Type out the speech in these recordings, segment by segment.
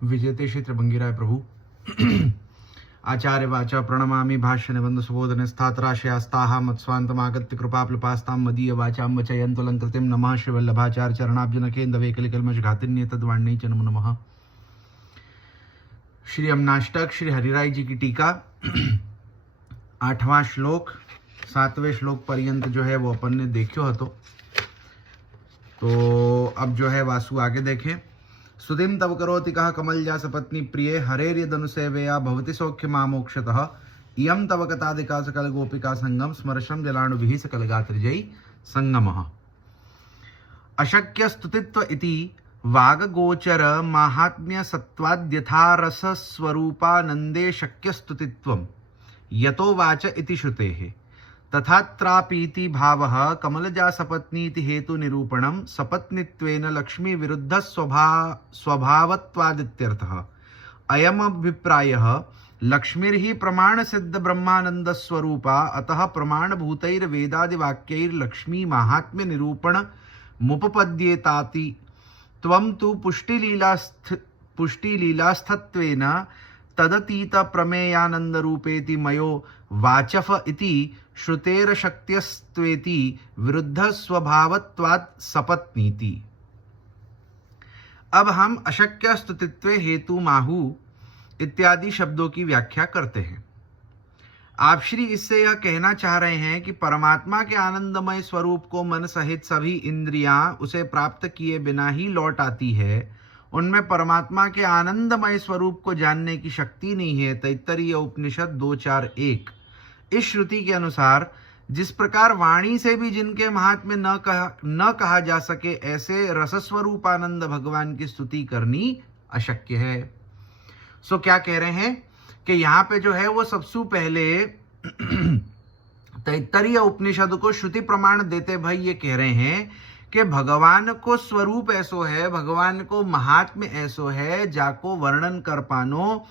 विजेते श्री त्रिभंगिराय प्रभु आचार्य वाचा प्रणमामि भाष्य निबंध सुबोधन स्थात्राशयास्ताः मत्स्वान्तमागत्य कृपाप्लुपास्तां मदीय वाचां वचयन्तुलङ्कृतिं नमः श्री वल्लभाचार्य चरणाब्जनकेन्द्रवे कलिकल्मषघातिन्ये तद्वाण्यै च नमो नमः। श्री अमनाष्टक श्री हरिराय जी की टीका 8वां श्लोक 7वें श्लोक पर्यंत जो है वो अपन ने देखो हतो। तो अब जो है वासु आगे देखें। सुधिम तव करोति कह कमलजा सपत्नी प्रिय हरेर्यदनुसेवया भवति सौख्य मामोक्षतः इयं तव कथादिका सकल गोपिका संगम स्मर्शम जलाणुभिः सकल गात्रिजयी संगमः। अशक्य स्तुतित्व इति वागगोचर माहात्म्य सत्वाद्यथा रस स्वरूपानंदे शक्य स्तुतित्वम् यतो वाच इति श्रुतेः तथात्रापीति भावः कमलजा सपत्नीति हेतु निरूपणं सपत्नित्वेन लक्ष्मी विरुद्ध स्वभावत्वादित्यर्थः। अयम अभिप्रायः लक्ष्मीर्हि प्रमाण सिद्ध ब्रह्मानंद स्वरूपा अतः प्रमाण भूतैर वेदादि वाक्यैर लक्ष्मी महात्म्य निरूपण मुपपद्येताति। त्वं तु पुष्टिलीलास्थत्वेन तदतीत प्रमेयानंद रूपेति मयो वाचफ इति श्रुतेर शक्त्यस्त्वेति विरुद्ध स्वभावत्वात् सपत्नीति। अब हम अशक्य स्तुतित्व हेतु माहु इत्यादि शब्दों की व्याख्या करते हैं। आप श्री इससे यह कहना चाह रहे हैं कि परमात्मा के आनंदमय स्वरूप को मन सहित सभी इंद्रियां उसे प्राप्त किए बिना ही लौट आती है, उनमें परमात्मा के आनंदमय स्वरूप को जानने की शक्ति नहीं है। तैत्तरीय उपनिषद 2:4-1। इस श्रुति के अनुसार जिस प्रकार वाणी से भी जिनके महात्म्य न कहा जा सके ऐसे रसस्वरूपानंद भगवान की स्तुति करनी अशक्य है। सो क्या कह रहे हैं कि यहाँ पे जो है वो सबसे पहले तैत्तरीय उपनिषद को श्रुति प्रमाण देते भाई ये कह रहे हैं कि भगवान को स्वरूप ऐसो है, भगवान को महात्म्य ऐसो है जाको वर्णन कर पानो,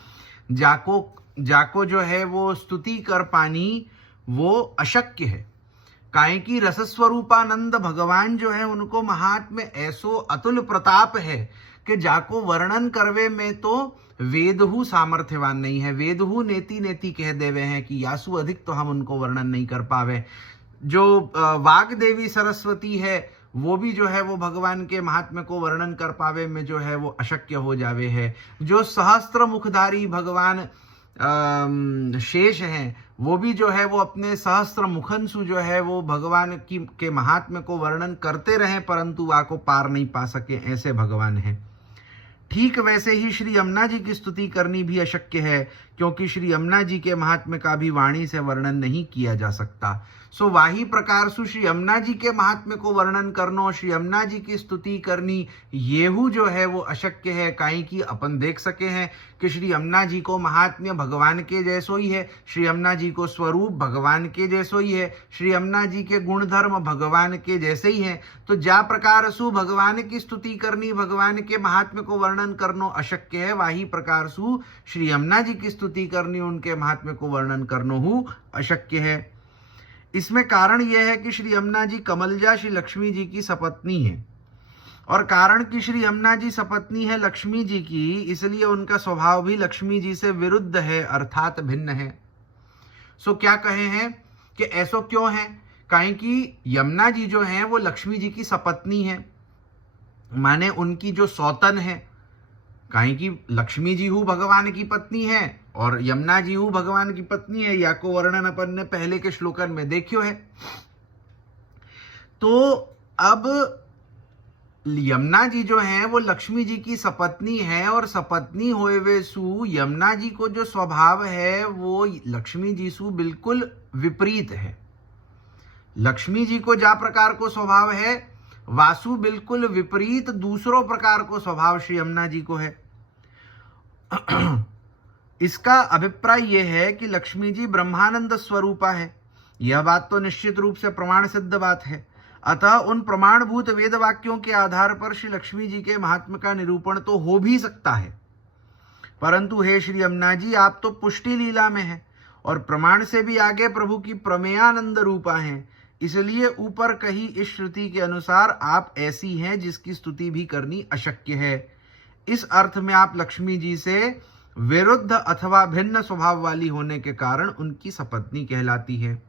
जाको जो है वो स्तुति कर पानी वो अशक्य है। काहे कि रसस्वरूपानंद भगवान जो है उनको महात्म्य ऐसो अतुल प्रताप है कि जाको वर्णन करवे में तो वेदहु सामर्थ्यवान नहीं है। वेदहु नेति नेति कह देवे हैं कि यासु अधिक तो हम उनको वर्णन नहीं कर पावे। जो वाग देवी सरस्वती है वो भी जो है वो भगवान के महात्म्य को वर्णन कर पावे में जो है वो अशक्य हो जावे है। जो सहस्त्र मुखधारी भगवान शेष हैं वो भी जो है वो अपने सहस्त्र मुखंसु जो है वो भगवान के महात्म्य को वर्णन करते रहे परंतु वाको पार नहीं पा सके, ऐसे भगवान हैं। ठीक वैसे ही श्री यमुना जी की स्तुति करनी भी अशक्य है क्योंकि श्री यमुना जी के महात्म्य का भी वाणी से वर्णन नहीं किया जा सकता। सो वाही प्रकार से श्री यमुना जी के महात्म्य को वर्णन करनो, श्री यमुना जी की स्तुति करनी येहू जो है वो अशक्य है। काहे कि अपन देख सके हैं कि श्री यमुना जी को महात्म्य भगवान के जैसो ही है, श्री यमुना जी को स्वरूप भगवान के जैसो ही है, श्री यमुना जी के गुणधर्म भगवान के जैसे ही हैं। तो जा प्रकार सु भगवान की स्तुति करनी, भगवान के महात्म्य को वर्णन करनो अशक्य है, वाही प्रकार सु श्री यमुना जी की स्तुति करनी, उनके महात्म्य को वर्णन करनो हु अशक्य है। इसमें कारण यह है कि श्री यमुना जी कमलजा श्री लक्ष्मी जी की सपत्नी है और कारण कि श्री यमुना जी सपत्नी है लक्ष्मी जी की, इसलिए उनका स्वभाव भी लक्ष्मी जी से विरुद्ध है अर्थात भिन्न है। सो क्या कहे हैं कि ऐसो क्यों है? काहे कि यमुना जी जो है वो लक्ष्मी जी की सपत्नी है, माने उनकी जो सौतन है। काहे कि लक्ष्मी जी हूँ भगवान की पत्नी है और यमुना जी हूँ भगवान की पत्नी है। या को वर्णन अपन ने पहले के श्लोकन में देखियो है। तो अब यमुना जी जो है वो लक्ष्मी जी की सपत्नी है और सपत्नी होए वे सु यमुना जी को जो स्वभाव है वो लक्ष्मी जी सु बिल्कुल विपरीत है। लक्ष्मी जी को जा प्रकार को स्वभाव है वासु बिल्कुल विपरीत दूसरों प्रकार को स्वभाव श्री यमुना जी को है। इसका अभिप्राय यह है कि लक्ष्मी जी ब्रह्मानंद स्वरूपा है। यह बात तो निश्चित रूप से प्रमाण सिद्ध बात है। अतः उन प्रमाणभूत वेद वाक्यों के आधार पर श्री लक्ष्मी जी के महात्म्य का निरूपण तो हो भी सकता है, परंतु हे श्री यमुना जी आप तो पुष्टि लीला में हैं और प्रमाण से भी आगे प्रभु की प्रमेयानंद रूपा हैं। इसलिए ऊपर कही इस श्रुति के अनुसार आप ऐसी हैं जिसकी स्तुति भी करनी अशक्य है। इस अर्थ में आप लक्ष्मी जी से विरुद्ध अथवा भिन्न स्वभाव वाली होने के कारण उनकी सपत्नी कहलाती है।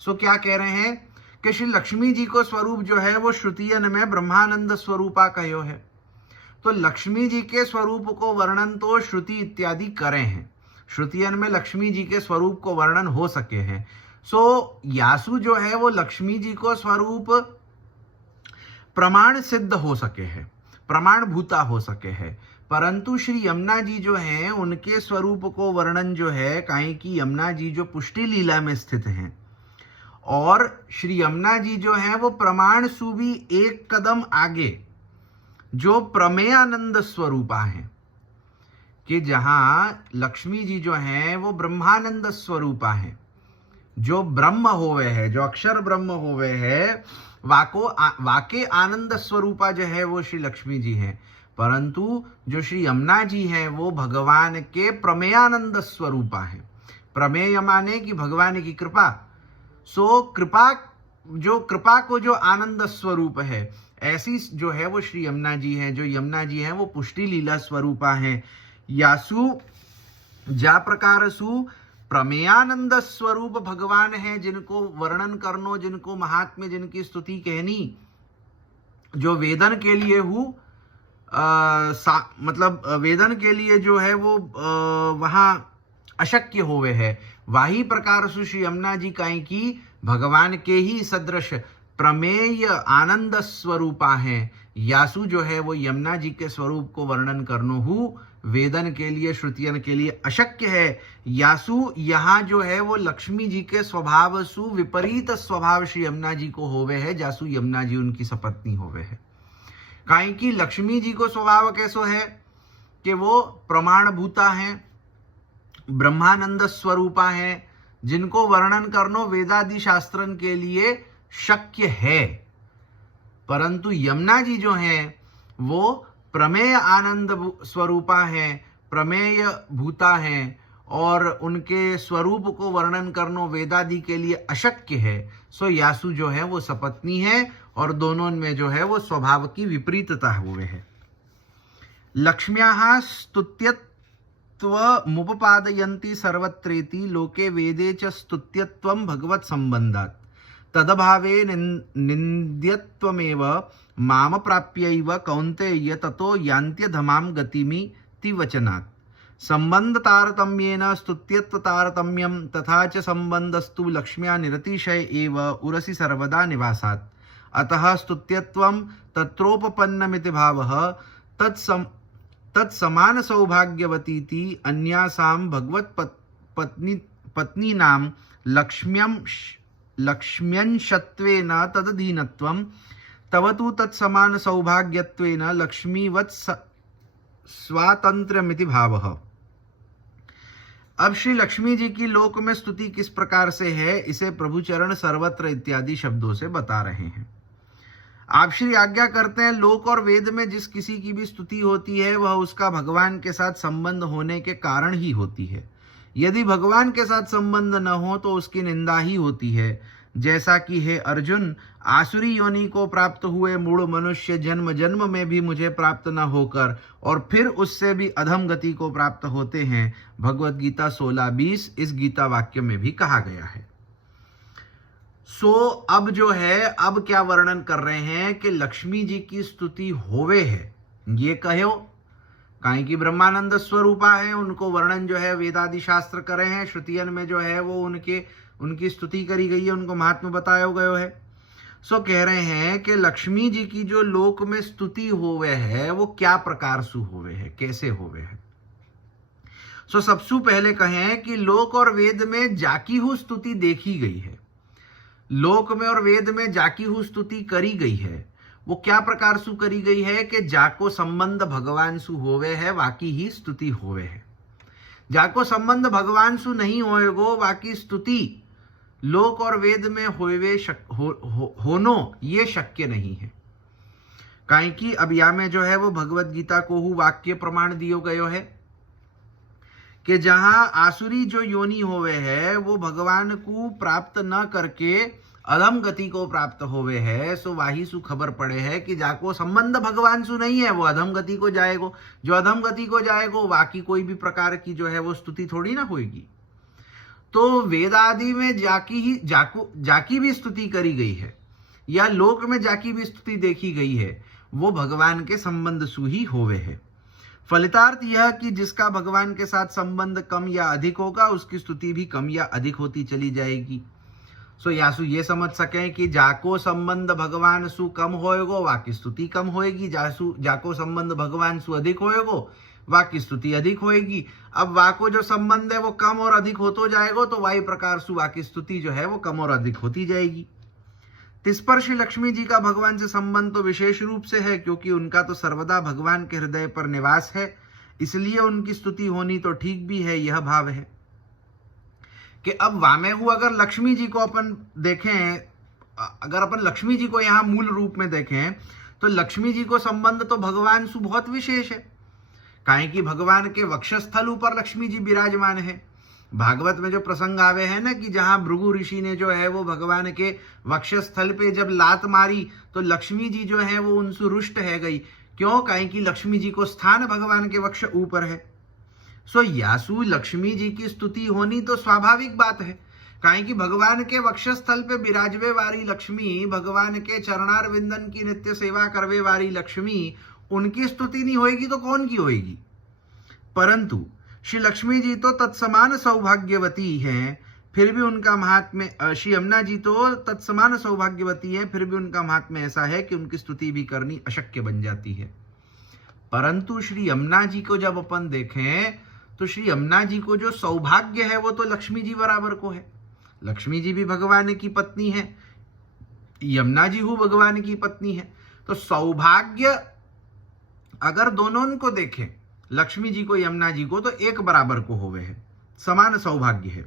सो क्या कह रहे हैं कि श्री लक्ष्मी जी को स्वरूप जो है वो श्रुतियन में ब्रह्मानंद स्वरूपा कहो है। तो लक्ष्मी जी के स्वरूप को वर्णन तो श्रुति इत्यादि करे हैं, श्रुतियन में लक्ष्मी जी के स्वरूप को वर्णन हो सके हैं। सो यासु जो है वो लक्ष्मी जी को स्वरूप प्रमाण सिद्ध हो सके हैं, प्रमाण भूता हो सके हैं, परंतु श्री यमुना जी जो हैं उनके स्वरूप को वर्णन जो है, काहे कि यमुना जी जो पुष्टि लीला में स्थित हैं और श्री यमुना जी जो है वो प्रमाण सु भी एक कदम आगे जो प्रमेयानंद स्वरूपा है, कि जहां लक्ष्मी जी जो हैं वो ब्रह्मानंद स्वरूपा है, जो ब्रह्म होवे है, जो अक्षर ब्रह्म होवे है, वाके आनंद स्वरूपा जो है वो श्री लक्ष्मी जी हैं। परंतु जो श्री यमुना जी हैं वो भगवान के प्रमेयानंद स्वरूपा है। प्रमेय माने कि भगवान की कृपा। सो कृपा, जो कृपा को जो आनंद स्वरूप है, ऐसी जो है वो श्री यमुना जी हैं। जो यमुना जी हैं वो पुष्टि लीला स्वरूपा हैं। यासु जा प्रकार सु प्रमेयानंद स्वरूप भगवान है, जिनको वर्णन करनो, जिनको महात्म्य, जिनकी स्तुति कहनी, जो वेदन के लिए हूँ मतलब वेदन के लिए जो है वो वहाँ अशक्य होवे है, वाही प्रकार सु श्री यमुना जी काई की भगवान के ही सदृश प्रमेय आनंद स्वरूपा है। यासु जो है वो यमुना जी के स्वरूप को वर्णन करनो हूँ वेदन के लिए, श्रुतियन के लिए अशक्य है। यासु यहाँ जो है वो लक्ष्मी जी के स्वभाव सु विपरीत स्वभाव श्री यमुना जी को होवे है, जासु यमुना जी उनकी सपत्नी होवे है। काहे कि लक्ष्मी जी को स्वभाव कैसो है कि वो प्रमाण भूता है, ब्रह्मानंद स्वरूपा है, जिनको वर्णन करनो वेदादि शास्त्रन के लिए शक्य है। परंतु यमुना जी जो हैं वो प्रमेय आनंद स्वरूपा है, प्रमेय भूता है, और उनके स्वरूप को वर्णन करनो वेदादि के लिए अशक्य है। सो यासु जो है वो सपत्नी है और दोनों में जो है वो स्वभाव की विपरीतता हुए है। लक्ष्म्याः स्तुत्यत्वमुपपादयन्ति सर्वत्रेति लोके वेदे च स्तुत्यत्वं भगवत् संबंधात् तदभावे निन्द्यत्वमेव माम प्राप्यैव कौन्तेय ततो यान्त्यधमां गतिमिति वचनात्। संबंध तारतम्येन स्तुत्यत्व तारतम्यं तथा च संबंधस्तु लक्ष्म्या निरतिशय एव उरसि सर्वदा निवासात्। अतः स्तुत्यत्वं तत्रोपपन्नमिति भावः तत्समान सौभाग्यवतीति अन्यासां भगवत् पत्नीनां लक्ष्म्यंशत्वेन तदधीनत्वं तव तु तत्समान सौभाग्यत्वेन लक्ष्मीवत् स्वातंत्र्यमिति भावः। अब श्री लक्ष्मी जी की लोक में स्तुति किस प्रकार से है, इसे प्रभुचरण सर्वत्र इत्यादि शब्दों से बता रहे हैं। आप श्री आज्ञा करते हैं, लोक और वेद में जिस किसी की भी स्तुति होती है वह उसका भगवान के साथ संबंध होने के कारण ही होती है। यदि भगवान के साथ संबंध न हो तो उसकी निंदा ही होती है। जैसा कि हे अर्जुन, आसुरी योनि को प्राप्त हुए मूढ़ मनुष्य जन्म जन्म में भी मुझे प्राप्त न होकर और फिर उससे भी अधम गति को प्राप्त होते हैं, भगवत गीता 16:20 इस गीता वाक्य में भी कहा गया है। सो अब जो है, अब क्या वर्णन कर रहे हैं कि लक्ष्मी जी की स्तुति होवे है, ये कहो काहे कि ब्रह्मानंद स्वरूपा है, उनको वर्णन जो है वेदादि शास्त्र करे हैं, श्रुतियन में जो है वो उनकी स्तुति करी गई है, उनको महात्म्य बताया गया है। सो कह रहे हैं कि लक्ष्मी जी की जो लोक में स्तुति होवे है वो क्या प्रकार से होवे है, कैसे होवे है। सो सबसे पहले कहें कि लोक और वेद में जाकी हु स्तुति देखी गई है, लोक में और वेद में जाकी हु स्तुति करी गई है। वो क्या प्रकार सु करी गई है कि जाको संबंध भगवान सु होवे है वाकी ही स्तुति होवे है। जाको संबंध भगवान सु नहीं होएगो वाकी स्तुति लोक और वेद में होवे होनो ये शक्य नहीं है। काहे कि अब या में जो है वो भगवत गीता को हु वाक्य प्रमाण दियो गयो है कि जहां आसुरी जो योनि होवे है वो भगवान को प्राप्त न करके अधम गति को प्राप्त होवे है, सो वाही सु खबर पड़े है कि जाको संबंध भगवान सु नहीं है, वो अधम गति को जाएगो। जो अधम गति को जाएगो बाकी कोई भी प्रकार की जो है वो स्तुति थोड़ी ना होगी। तो वेद आदि में जाकी भी स्तुति करी गई है, या लोक में जाकी भी स्तुति देखी गई है, वो भगवान के संबंध सु ही होवे है। फलितार्थ यह कि जिसका भगवान के साथ संबंध कम या अधिक होगा, उसकी स्तुति भी कम या अधिक होती चली जाएगी। सो यासु ये समझ सकें कि जाको संबंध भगवान सु कम होएगो, वाकी स्तुति कम होएगी। जाको संबंध भगवान सु अधिक होएगो, वाकी स्तुति अधिक होएगी। अब वाको जो संबंध है वो कम और अधिक होतो जाएगो, तो वाही प्रकार सु वाकी स्तुति जो है वो कम और अधिक होती जाएगी। तिस पर श्री लक्ष्मी जी का भगवान से संबंध तो विशेष रूप से है, क्योंकि उनका तो सर्वदा भगवान के हृदय पर निवास है, इसलिए उनकी स्तुति होनी तो ठीक भी है। यह भाव है कि अब वामेहु अगर लक्ष्मी जी को अपन देखें, अगर अपन लक्ष्मी जी को यहाँ मूल रूप में देखें, तो लक्ष्मी जी को संबंध तो भगवान सु बहुत विशेष है। काहे कि भगवान के वक्षस्थल ऊपर लक्ष्मी जी विराजमान है। भागवत में जो प्रसंग आवे है ना, कि जहां भृगु ऋषि ने जो है वो भगवान के वक्षस्थल पे जब लात मारी, तो लक्ष्मी जी जो है वो उनसे रुष्ट है गई। क्यों? काहे कि लक्ष्मी जी को स्थान भगवान के वक्ष ऊपर है। सो यासु लक्ष्मी जी की स्तुति होनी तो स्वाभाविक बात है। काहे कि भगवान के वक्षस्थल पे विराजवे वाली लक्ष्मी, भगवान के चरणार विंदन की नित्य सेवा करवे वाली लक्ष्मी, उनकी स्तुति नहीं होएगी तो कौन की होएगी। परंतु श्री लक्ष्मी जी तो तत्समान सौभाग्यवती हैं, फिर भी उनका महात्म्य, श्री यमुना जी तो तत्समान सौभाग्यवती है, फिर भी उनका महात्म्य ऐसा है कि उनकी स्तुति भी करनी अशक्य बन जाती है। परंतु श्री यमुना जी को जब अपन देखें, तो श्री यमुना जी को जो सौभाग्य है वो तो लक्ष्मी जी बराबर को है। लक्ष्मी जी भी भगवान की पत्नी है, यमुना जी हूँ भगवान की पत्नी है। तो सौभाग्य अगर दोनों को देखें, लक्ष्मी जी को यमुना जी को, तो एक बराबर को होवे है, समान सौभाग्य है।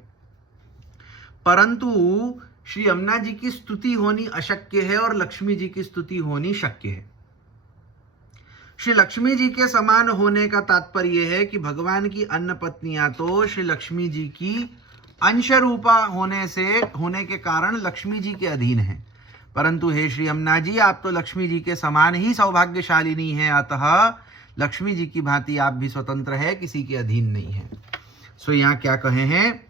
परंतु श्री यमुना जी की स्तुति होनी अशक्य है और लक्ष्मी जी की स्तुति होनी शक्य है। श्री लक्ष्मी जी के समान होने का तात्पर्य है कि भगवान की अन्य पत्नियां तो श्री लक्ष्मी जी की अंश रूपा होने के कारण लक्ष्मी जी के अधीन है। परंतु हे श्री यमुना जी, आप तो लक्ष्मी जी के समान ही सौभाग्यशालिनी हैं, अतः लक्ष्मी जी की भांति आप भी स्वतंत्र है, किसी के अधीन नहीं है। सो यहाँ क्या कहे हैं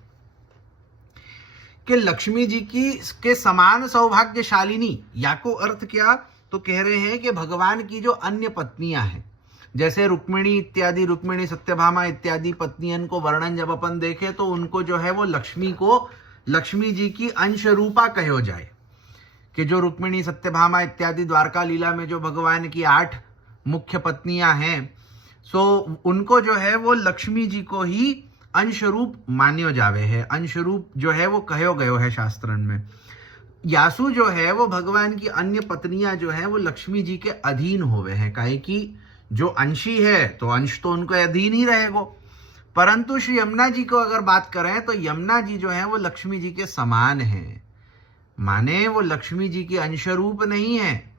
कि लक्ष्मी जी की के समान सौभाग्यशालिनी, या को अर्थ क्या, तो कह रहे हैं कि भगवान की जो अन्य पत्नियां हैं, जैसे रुक्मिणी इत्यादि, रुक्मिणी सत्यभामा इत्यादि पत्नियन को वर्णन जब अपन देखे, तो उनको जो है वो लक्ष्मी जी की अंश रूपा कहो जाए, कि जो रुक्मिणी सत्यभामा इत्यादि द्वारका लीला में जो भगवान की 8 मुख्य पत्नियां हैं, सो उनको जो है वो लक्ष्मी जी को ही अंश रूप मान्यो जावे है, अंश रूप जो है वो कहो गयो है शास्त्रन में। यासु जो है वो भगवान की अन्य पत्नियां जो है वो लक्ष्मी जी के अधीन होवे हैं, काहे कि जो अंशी है तो अंश तो उनको अधीन ही रहेगो। परंतु श्री यमुना जी को अगर बात करें, तो यमुना जी जो है वो लक्ष्मी जी के समान है, माने वो लक्ष्मी जी की अंश रूप नहीं है।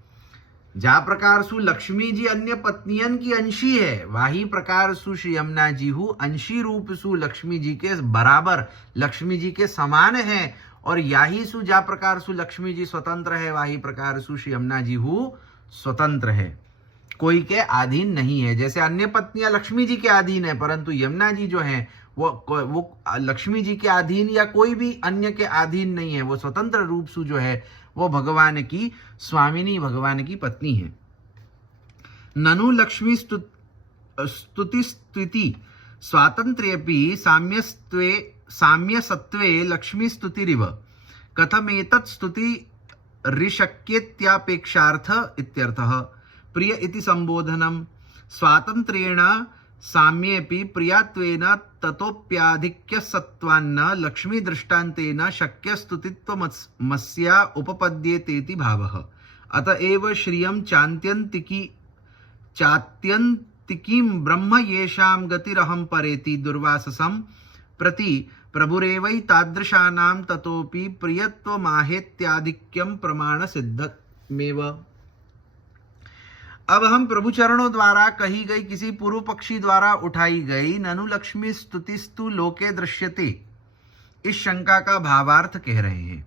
जा प्रकार सु लक्ष्मी जी अन्य पत्नियन की अंशी है, वही प्रकार सु श्री यमुना जी हु अंशी रूप सु लक्ष्मी जी के बराबर, लक्ष्मी जी के समान है। और याही सु जा प्रकार सु लक्ष्मी जी स्वतंत्र है, वही प्रकार सु श्री यमुना जी हु स्वतंत्र है, कोई के अधीन नहीं है। जैसे अन्य पत्नियां लक्ष्मी जी के अधीन है, परंतु यमुना जी जो है वो लक्ष्मी जी के अधीन या कोई भी अन्य के अधीन नहीं है, वो स्वतंत्र रूप से जो है वो भगवान की स्वामिनी, भगवान की पत्नी है। ननु लक्ष्मी स्तुति स्वातंत्र्यपि साम्यसत्वे लक्ष्मी स्तुतिरिव कथमेतत् स्तुति ऋशक्येत्यापेक्षार्थ इत्यर्थः। प्रिय इति संबोधनम स्वातंत्र्येण साम्येपि प्रियात्वेन ततोप्याधिक्यसत्त्वान्न लक्ष्मी दृष्टान्तेन शक्यस्तुतित्वमस्या उपपद्येतेति भावः। अतएव श्रियं चात्यन्तिकीं ब्रह्म येषां गतिरहं परेति दुर्वाससं प्रति प्रभुरेवैतादृशानां ततोपि प्रियत्वमाहेत्याधिक्यं प्रमाण सिद्धमेव। अब हम प्रभु चरणों द्वारा कही गई, किसी पूर्व पक्षी द्वारा उठाई गई ननु लक्ष्मी स्तुतिस्तु लोके दृश्यते, इस शंका का भावार्थ कह रहे हैं।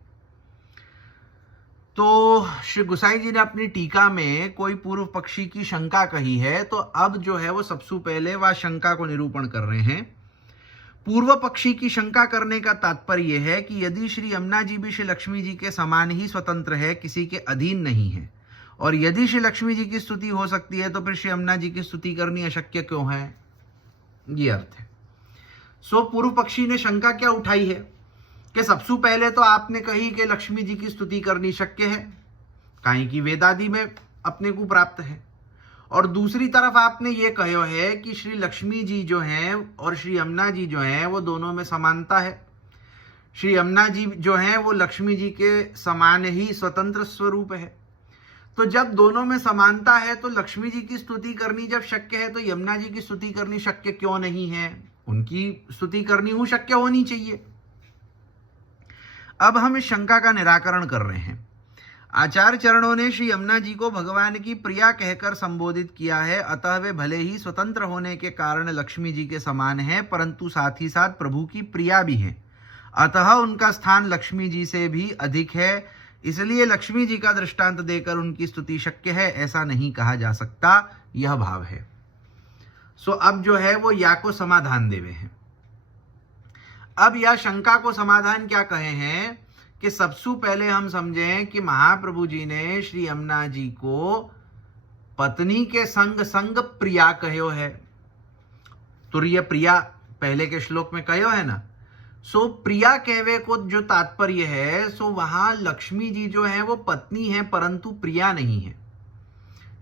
तो श्री गुसाई जी ने अपनी टीका में कोई पूर्व पक्षी की शंका कही है, तो अब जो है वो सबसे पहले वह शंका को निरूपण कर रहे हैं। पूर्व पक्षी की शंका करने का तात्पर्य यह है कि यदि श्री यमुना जी भी श्री लक्ष्मी जी के समान ही स्वतंत्र है, किसी के अधीन नहीं है, और यदि श्री लक्ष्मी जी की स्तुति हो सकती है तो फिर श्री यमुना जी की स्तुति करनी अशक्य क्यों है, ये अर्थ है। सो पूर्व पक्षी ने शंका क्या उठाई है कि सबसे पहले तो आपने कही कि लक्ष्मी जी की स्तुति करनी शक्य है, काहे कि वेदादि में अपने को प्राप्त है, और दूसरी तरफ आपने ये कहो है कि श्री लक्ष्मी जी जो हैं और श्री यमुना जी जो हैं वो दोनों में समानता है। श्री यमुना जी जो हैं वो लक्ष्मी जी के समान ही स्वतंत्र स्वरूप है। तो जब दोनों में समानता है तो लक्ष्मी जी की स्तुति करनी जब शक्य है तो यमुना जी की स्तुति करनी शक्य क्यों नहीं है, उनकी स्तुति करनी शक्य होनी चाहिए। अब हम इस शंका का निराकरण कर रहे हैं। आचार्य चरणों ने श्री यमुना जी को भगवान की प्रिया कहकर संबोधित किया है, अतः वे भले ही स्वतंत्र होने के कारण लक्ष्मी जी के समान हैं, परंतु साथ ही साथ प्रभु की प्रिया भी हैं, अतः उनका स्थान लक्ष्मी जी से भी अधिक है, इसलिए लक्ष्मी जी का दृष्टांत देकर उनकी स्तुति शक्य है ऐसा नहीं कहा जा सकता, यह भाव है। सो अब जो है वो या को समाधान देवे हैं। अब यह शंका को समाधान क्या कहे हैं कि सबसे पहले हम समझें कि महाप्रभु जी ने श्री यमुना जी को पत्नी के संग संग प्रिया कहो है। तुर्य प्रिया पहले के श्लोक में कहो है ना। सो प्रिया कहवे को जो तात्पर्य है, सो वहां लक्ष्मी जी जो है वो पत्नी है परंतु प्रिया नहीं है।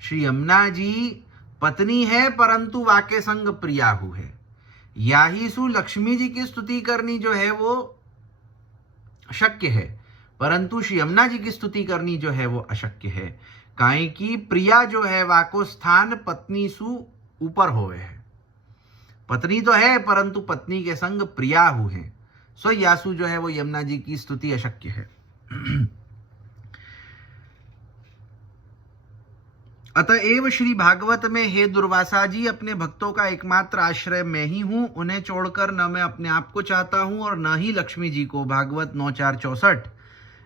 श्री यमुना जी पत्नी है परंतु वाके संग प्रियाहु है। या ही सु लक्ष्मी जी की स्तुति करनी जो है वो शक्य है, परंतु श्री यमुना जी की स्तुति करनी जो है वो अशक्य है, काहे कि प्रिया जो है वाको स्थान पत्नी सु ऊपर होवे है। पत्नी तो है परंतु पत्नी के संग प्रियाहु है। सो यासु जो है वो यमुना जी की स्तुति अशक्य है। अतएव श्री भागवत में हे दुर्वासा जी, अपने भक्तों का एकमात्र आश्रय मैं ही हूं, उन्हें छोड़कर न मैं अपने आप को चाहता हूं और न ही लक्ष्मी जी को। भागवत 9:4-64।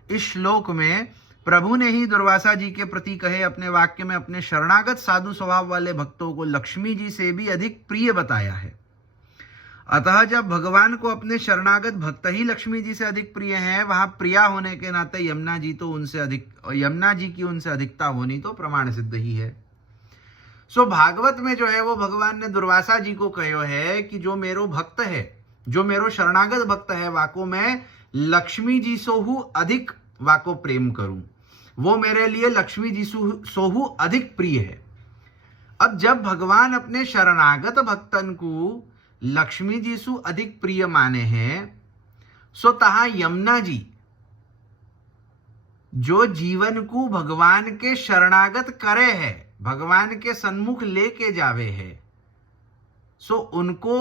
इस श्लोक में प्रभु ने ही दुर्वासा जी के प्रति कहे अपने वाक्य में अपने शरणागत साधु स्वभाव वाले भक्तों को लक्ष्मी जी से भी अधिक प्रिय बताया है। अतः जब भगवान को अपने शरणागत भक्त ही लक्ष्मी जी से अधिक प्रिय हैं, वहां प्रिया होने के नाते यमुना जी की उनसे अधिकता होनी तो प्रमाण सिद्ध ही है। सो भागवत में जो है वो भगवान ने दुर्वासा जी को कहो है कि जो मेरो भक्त है, जो मेरो शरणागत भक्त है, वाको मैं लक्ष्मी जी सोहु अधिक वाको प्रेम करूं, वो मेरे लिए लक्ष्मी जी सोहु अधिक प्रिय है। अब जब भगवान अपने शरणागत भक्तन को लक्ष्मी जी सु अधिक प्रिय माने हैं, सो तहा यमुना जी जो जीवन को भगवान के शरणागत करे है, भगवान के सन्मुख लेके जावे है, सो उनको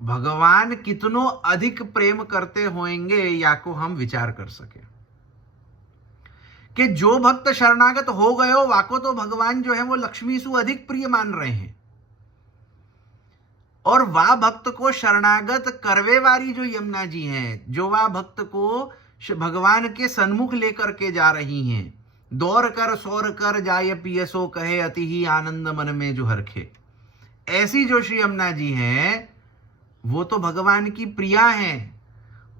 भगवान कितनो अधिक प्रेम करते होंगे या को हम विचार कर सके कि जो भक्त शरणागत हो गए हो वाको तो भगवान जो है वो लक्ष्मी सु अधिक प्रिय मान रहे हैं, और वह भक्त को शरणागत करवे वाली जो यमुना जी हैं, जो वह भक्त को भगवान के सन्मुख लेकर के जा रही हैं, दौड़ कर सौर कर जाय पियसो कहे अति ही आनंद मन में जो हरखे, ऐसी जो श्री यमुना जी हैं वो तो भगवान की प्रिया हैं,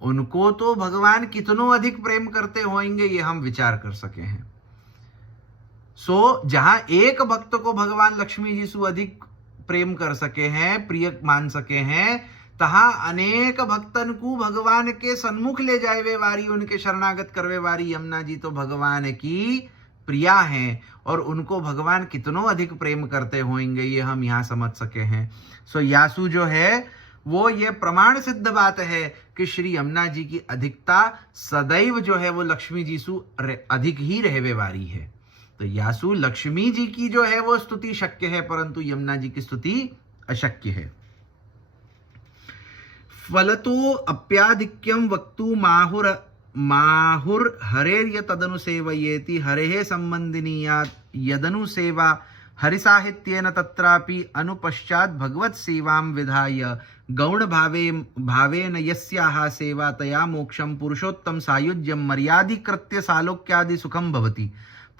उनको तो भगवान कितनों अधिक प्रेम करते होंगे ये हम विचार कर सके हैं। सो जहां एक भक्त को भगवान लक्ष्मी जी से अधिक प्रेम कर सके हैं, प्रिय मान सके हैं, तहां अनेक भक्तन को भगवान के सन्मुख ले जाए वारी, उनके शरणागत करवे वारी यमुना जी तो भगवान की प्रिया हैं, और उनको भगवान कितनों अधिक प्रेम करते होंगे ये हम यहाँ समझ सके हैं। सो यासु जो है वो ये प्रमाण सिद्ध बात है कि श्री यमुना जी की अधिकता सदैव जो है वो लक्ष्मी जी सु अधिक ही रहवे वारी है। तो यासु लक्ष्मी जी की जो है वो स्तुति शक्य है, परंतु यमुना जी की स्तुति अशक्य है। फलतो अप्याधिक्यम वक्तु माहुर हरेर्य तदनु सेवयेति हरेः संबंधिनीयात् यदनु सेवा हरिसाहित्येन तत्रापि अनुपश्चात् भगवत सेवां विधाय गौण भावेन यस्याः सेवा तया मोक्षम पुरुषोत्तम सायुज्यम मर्यादीकृत्य सालोक्यादि सुखम भवति।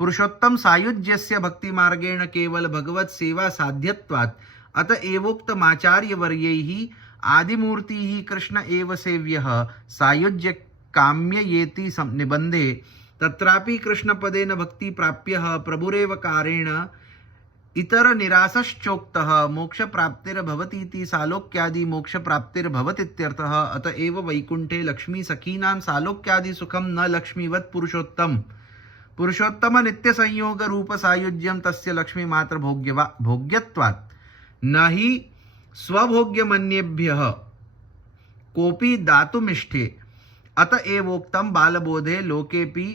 पुरुषोत्तम सायुज्यस्य भक्ति मार्गेण केवल भगवत सेवा साध्यत्वात् अत एवोक्तमाचार्य वर्यैः आदिमूर्तिः कृष्ण एव सेव्यः सायुज्य काम्य येति निबंधे तत्रापि कृष्ण पदेन भक्ति प्राप्यः प्रभुरेव कारेण इतर निरासश्चोक्तः मोक्ष प्राप्तिर्भवतीति सालोक्यादि मोक्ष प्राप्तिर्भवतीत्यर्थः। अतएव वैकुंठे लक्ष्मी सखीनां सालोक्यादि सुखम न लक्ष्मीवत् पुरुषोत्तम नित्य संयोग रूप सायुज्यम तस्य लक्ष्मी मात्र भोग्यत्वात् न हि स्वभोग्य मन्येभ्यः कोपि दातुमिष्ठे। अतएवोक्तम बालबोधे लोकेपि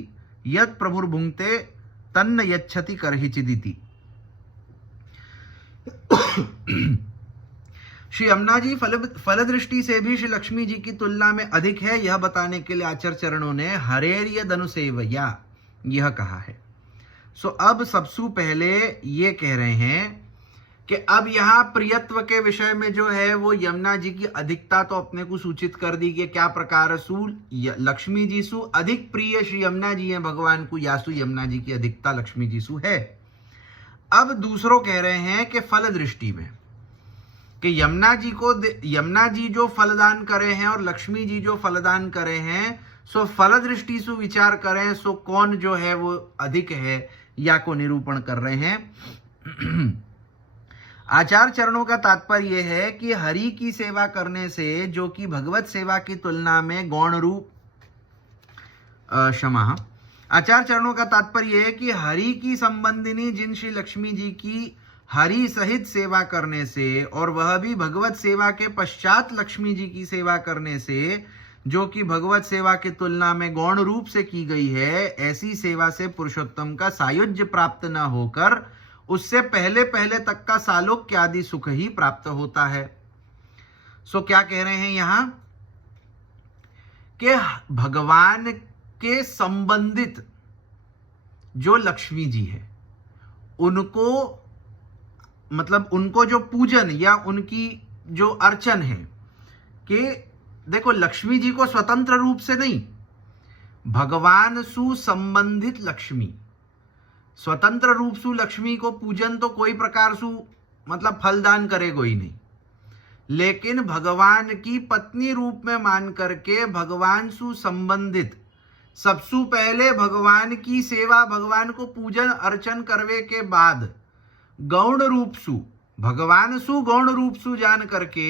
यत् प्रभुर्भुङ्क्ते तन्न यच्छति कर्हिचिदिति। श्री यमुना जी फल दृष्टि से भी श्री लक्ष्मी जी की तुलना में अधिक है, यह बताने के लिए आचार्य चरणों ने हरेर्य धनुसेवया यह कहा है। सो अब सबसे पहले ये कह रहे हैं कि अब यहाँ प्रियत्व के विषय में जो है वो यमुना जी की अधिकता तो अपने को सूचित कर दी कि क्या प्रकार सु लक्ष्मी जी सु अधिक प्रिय श्री यमुना जी हैं भगवान को, यासु यमुना जी की अधिकता लक्ष्मी जी सु है। अब दूसरों कह रहे हैं कि फल दृष्टि में कि यमुना जी जो फलदान करे हैं और लक्ष्मी जी जो फलदान करे हैं, सो फल दृष्टि से विचार करें सो कौन जो है वो अधिक है या को निरूपण कर रहे हैं। आचार्य चरणों का तात्पर्य है कि हरि की सेवा करने से जो कि भगवत सेवा की तुलना में गौण रूप आचार्य चरणों का तात्पर्य है कि हरि की संबंधिनी जिन श्री लक्ष्मी जी की हरि सहित सेवा करने से और वह भी भगवत सेवा के पश्चात लक्ष्मी जी की सेवा करने से जो कि भगवत सेवा की तुलना में गौण रूप से की गई है, ऐसी सेवा से पुरुषोत्तम का सायुज्य प्राप्त न होकर उससे पहले पहले तक का सालोक्य आदि सुख ही प्राप्त होता है। सो क्या कह रहे हैं यहां कि भगवान के संबंधित जो लक्ष्मी जी है उनको मतलब उनको जो पूजन या उनकी जो अर्चन है कि देखो लक्ष्मी जी को स्वतंत्र रूप से नहीं, भगवान सु संबंधित लक्ष्मी, स्वतंत्र रूप सु लक्ष्मी को पूजन तो कोई प्रकार सु मतलब फलदान करे कोई नहीं, लेकिन भगवान की पत्नी रूप में मान करके भगवान सु संबंधित सबसे पहले भगवान की सेवा भगवान को पूजन अर्चन करवे के बाद गौण रूप सु भगवान सु गौण रूप सु जान करके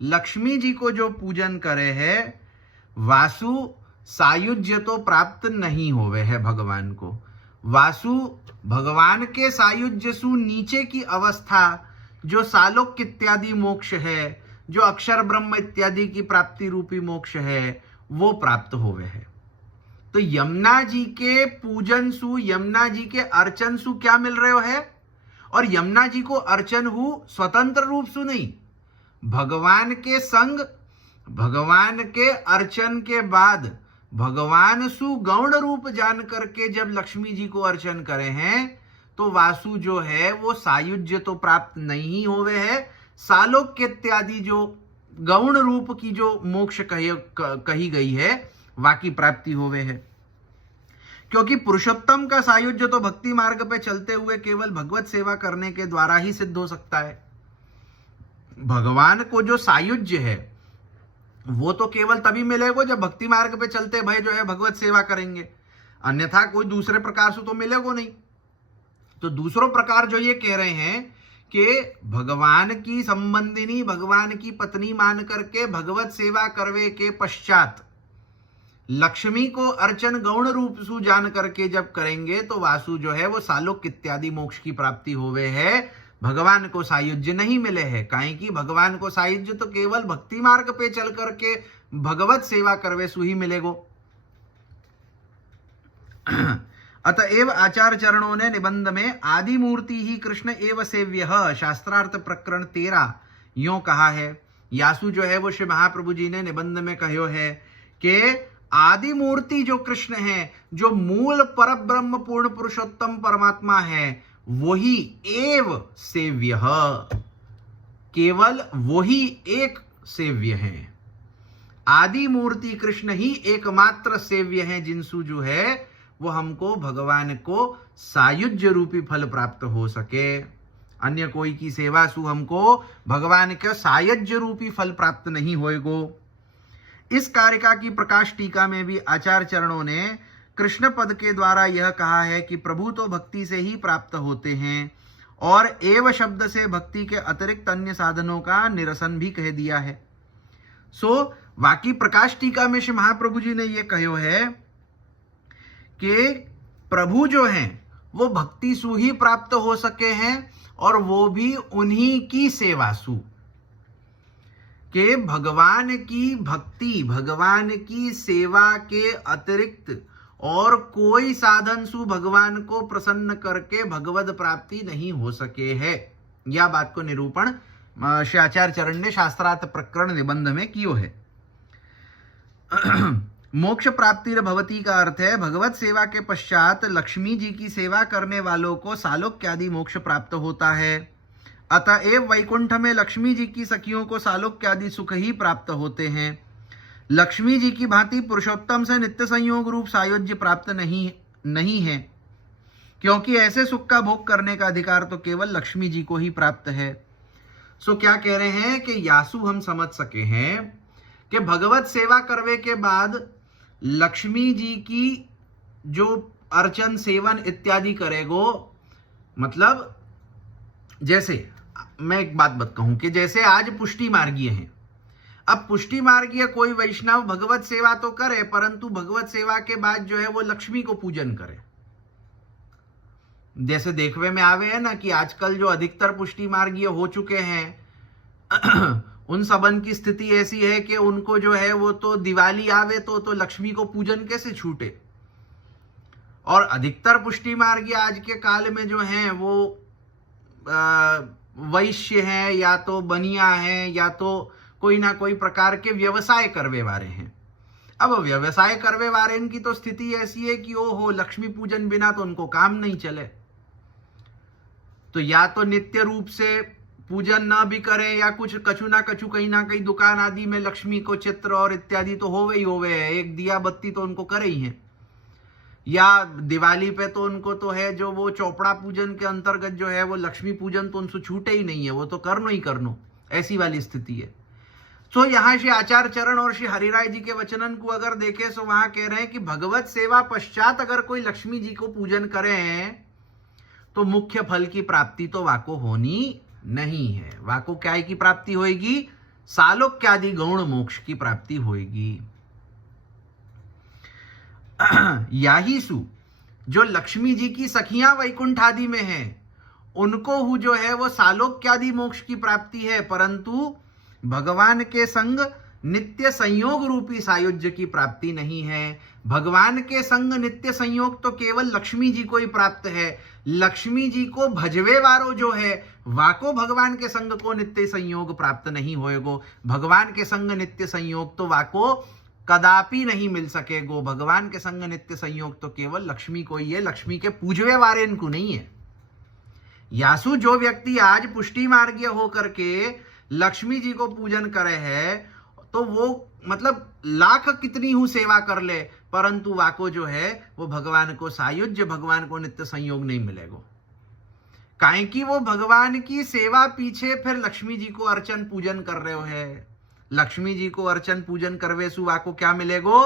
लक्ष्मी जी को जो पूजन करे है वासु सायुज्य तो प्राप्त नहीं होवे है भगवान को। वासु भगवान के सायुज्य सु नीचे की अवस्था जो सालोक्य इत्यादि मोक्ष है, जो अक्षर ब्रह्म इत्यादि की प्राप्ति रूपी मोक्ष है, वो प्राप्त होवे है। तो यमुना जी के पूजन सु यमुना जी के अर्चन सु क्या मिल रहे है, और यमुना जी को अर्चन हु स्वतंत्र रूप सु नहीं, भगवान के संग भगवान के अर्चन के बाद भगवान सु गौण रूप जान करके जब लक्ष्मी जी को अर्चन करे हैं तो वासु जो है वो सायुज्य तो प्राप्त नहीं होवे है, सालोक्य इत्यादि जो गौण रूप की जो मोक्ष कही गई है वाकी प्राप्ति होवे है। क्योंकि पुरुषोत्तम का सायुज्य तो भक्ति मार्ग पे चलते हुए केवल भगवत सेवा करने के द्वारा ही सिद्ध हो सकता है। भगवान को जो सायुज्य है वो तो केवल तभी मिलेगा जब भक्ति मार्ग पे चलते भाई जो है भगवत सेवा करेंगे, अन्यथा कोई दूसरे प्रकार से तो मिलेगा नहीं। तो दूसरों प्रकार जो ये कह रहे हैं कि भगवान की संबंधिनी भगवान की पत्नी मान करके भगवत सेवा करवे के पश्चात लक्ष्मी को अर्चन गौण रूप सु जान करके जब करेंगे तो वासु जो है वो सालोक्य इत्यादि मोक्ष की प्राप्ति होवे है, भगवान को सायुज्य नहीं मिले है। काहे कि भगवान को सायुज्य तो केवल भक्ति मार्ग पे चल करके भगवत सेवा करवे सु ही मिलेगो। अतएव आचार्य चरणों ने निबंध में आदि मूर्ति ही कृष्ण एव सेव्यः शास्त्रार्थ प्रकरण 13 यों कहा है। यासु जो है वो श्री महाप्रभु जी ने निबंध में कहो है कि आदि मूर्ति जो कृष्ण है, जो मूल पर ब्रह्म पूर्ण पुरुषोत्तम परमात्मा है, वही एव सेव्यः, केवल वही एक सेव्य हैं। आदि मूर्ति कृष्ण ही एकमात्र सेव्य हैं जिनसु जो है वो हमको भगवान को सायुज्य रूपी फल प्राप्त हो सके। अन्य कोई की सेवा सु हमको भगवान के सायुज्य रूपी फल प्राप्त नहीं होएगो। इस कारिका की प्रकाश टीका में भी आचार्य चरणों ने कृष्ण पद के द्वारा यह कहा है कि प्रभु तो भक्ति से ही प्राप्त होते हैं और एव शब्द से भक्ति के अतिरिक्त अन्य साधनों का निरसन भी कह दिया है। बाकी प्रकाश टीका में श्री महाप्रभु जी ने यह कहो है कि प्रभु जो हैं वो भक्ति सु ही प्राप्त हो सके हैं और वो भी उन्हीं की सेवा सु, के भगवान की भक्ति भगवान की सेवा के अतिरिक्त और कोई साधन सु भगवान को प्रसन्न करके भगवद प्राप्ति नहीं हो सके है। यह बात को निरूपण श्री आचार्य चरण ने शास्त्रार्थ प्रकरण निबंध में कियो है। मोक्ष प्राप्ति भवती का अर्थ है भगवत सेवा के पश्चात लक्ष्मी जी की सेवा करने वालों को सालोक्यादि मोक्ष प्राप्त होता है। अतएव वैकुंठ में लक्ष्मी जी की सखियों को सालोक्यादि सुख ही प्राप्त होते हैं। लक्ष्मी जी की भांति पुरुषोत्तम से नित्य संयोग रूप सायुज्य प्राप्त नहीं है, क्योंकि ऐसे सुख का भोग करने का अधिकार तो केवल लक्ष्मी जी को ही प्राप्त है। क्या कह रहे हैं कि यासु हम समझ सके हैं कि भगवत सेवा करवे के बाद लक्ष्मी जी की जो अर्चन सेवन इत्यादि करेगो, मतलब जैसे मैं एक बात कहूं कि जैसे आज पुष्टि मार्गीय हैं, अब पुष्टि मार्गीय कोई वैष्णव भगवत सेवा तो करे परंतु भगवत सेवा के बाद जो है वो लक्ष्मी को पूजन करे। जैसे देखवे में आवे है ना कि आजकल जो अधिकतर पुष्टि मार्गीय हो चुके हैं उन सबन की स्थिति ऐसी है कि उनको जो है वो तो दिवाली आवे तो लक्ष्मी को पूजन कैसे छूटे। और अधिकतर पुष्टि मार्गीय आज के काल में जो हैं वो वैश्य हैं या तो बनिया हैं या तो कोई ना कोई प्रकार के व्यवसाय करवे वाले हैं। अब व्यवसाय करवे वाले की तो स्थिति ऐसी है कि ओहो लक्ष्मी पूजन बिना तो उनको काम नहीं चले। तो या तो नित्य रूप से पूजन न भी करें या कुछ कछु ना कछु कहीं ना कहीं दुकान आदि में लक्ष्मी को चित्र और इत्यादि तो होवे ही होवे है, एक दिया बत्ती तो उनको करे ही है। या दिवाली पे तो उनको तो है जो वो चौपड़ा पूजन के अंतर्गत जो है वो लक्ष्मी पूजन तो उनसे छूटे ही नहीं है, वो तो करनो ही करनो, ऐसी वाली स्थिति है। तो यहाँ श्री आचार्य चरण और श्री हरिराय जी के वचनन को अगर देखें तो वहां कह रहे हैं कि भगवत सेवा पश्चात अगर कोई लक्ष्मी जी को पूजन करे तो मुख्य फल की प्राप्ति तो वाको होनी नहीं है। वाको क्या की प्राप्ति होगी? सालोक्यादि गौण मोक्ष की प्राप्ति होगी। याही सु जो लक्ष्मी जी की सखियां वैकुंठ आदि में हैं उनको हु जो है वो सालोक्यादि मोक्ष की प्राप्ति है, परंतु भगवान के संग नित्य संयोग रूपी सायुज्य की प्राप्ति नहीं है। भगवान के संग नित्य संयोग तो केवल लक्ष्मी जी को ही प्राप्त है। लक्ष्मी जी को भजवे वारो जो है वाको भगवान के संग को नित्य संयोग प्राप्त नहीं होएगो। भगवान के संग नित्य संयोग तो वाको कदापि नहीं मिल सकेगो। भगवान के संग नित्य संयोग तो केवल लक्ष्मी को ही है, लक्ष्मी के पूजवे वारे इनको नहीं है। यासु जो व्यक्ति आज पुष्टि मार्गीय होकर के लक्ष्मी जी को पूजन करे है तो वो मतलब लाख कितनी हूं सेवा कर ले परंतु वाको जो है वो भगवान को सायुज्य भगवान को नित्य संयोग नहीं मिलेगो। काहे कि वो भगवान की सेवा पीछे फिर लक्ष्मी जी को अर्चन पूजन कर रहे हो है। लक्ष्मी जी को अर्चन पूजन करवे सु वाको क्या मिलेगो?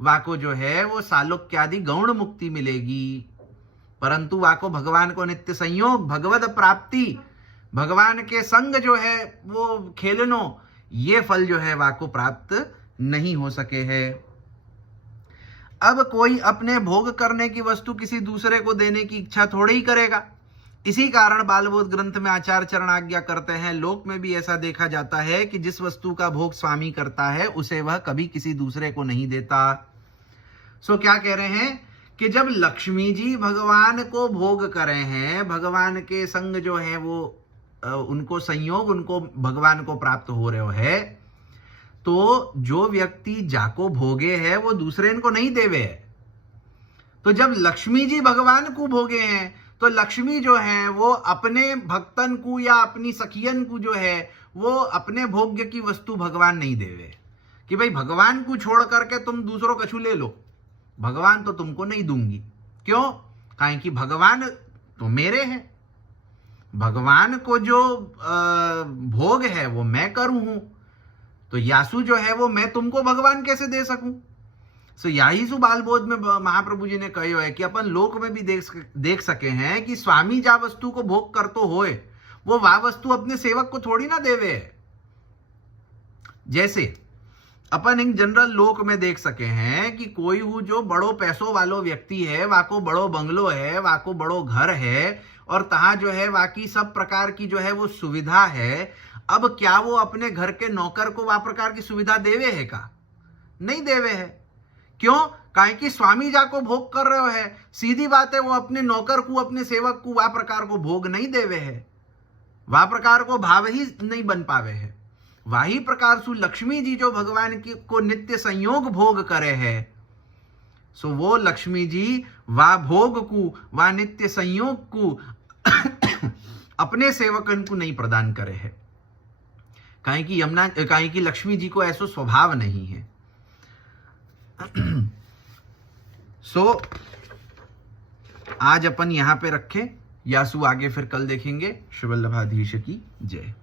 वाको जो है वो सालोक्यादि गौण मुक्ति मिलेगी, परंतु वाको भगवान को नित्य संयोग भगवद प्राप्ति भगवान के संग जो है वो खेलनो ये फल जो है वाको प्राप्त नहीं हो सके है। अब कोई अपने भोग करने की वस्तु किसी दूसरे को देने की इच्छा थोड़े ही करेगा। इसी कारण बालबोध ग्रंथ में आचार्य चरण आज्ञा करते हैं, लोक में भी ऐसा देखा जाता है कि जिस वस्तु का भोग स्वामी करता है उसे वह कभी किसी दूसरे को नहीं देता। क्या कह रहे हैं कि जब लक्ष्मी जी भगवान को भोग करे हैं, भगवान के संग जो है वो उनको संयोग उनको भगवान को प्राप्त हो रहे है, तो जो व्यक्ति जाको भोगे है वो दूसरे को नहीं देवे है। तो जब लक्ष्मी जी भगवान को भोगे हैं तो लक्ष्मी जो है वो अपने भक्तन को या अपनी सखियन को जो है वो अपने भोग्य की वस्तु भगवान नहीं देवे कि भाई भगवान को छोड़ करके तुम दूसरों कछु ले लो, भगवान तो तुमको नहीं दूंगी। क्यों? काहे कि भगवान तो मेरे हैं, भगवान को जो भोग है वो मैं करूं हूं, तो यासु जो है वो मैं तुमको भगवान कैसे दे सकूं। सो यही सु बालबोध में महाप्रभु जी ने कहो है कि अपन लोक में भी देख सके हैं कि स्वामी जा वस्तु को भोग कर तो होए, वो वह वस्तु अपने सेवक को थोड़ी ना देवे। जैसे अपन एक जनरल लोक में देख सके हैं कि कोई हु जो बड़ो पैसों वालो व्यक्ति है, वाको बड़ो बंगलो है, वाको बड़ो घर है, और तहां जो है वाकी सब प्रकार की जो है वो सुविधा है। अब क्या वो अपने घर के नौकर को वह प्रकार की सुविधा देवे है का? नहीं देवे है। क्यों? काहे कि स्वामी जा को भोग कर रहे है, सीधी बात है वो अपने नौकर को, अपने सेवक को वह प्रकार को भोग नहीं देवे है, वह प्रकार को भाव ही नहीं बन पावे है। वही प्रकार सु लक्ष्मी जी जो भगवान की को नित्य संयोग भोग करे है, सो वो लक्ष्मी जी वा भोग को, वा नित्य संयोग को अपने सेवकन को नहीं प्रदान करे है। काहे कि लक्ष्मी जी को ऐसा स्वभाव नहीं है। सो आज अपन यहां पे रखें, यासु आगे फिर कल देखेंगे। श्री वल्लभाधीश की जय।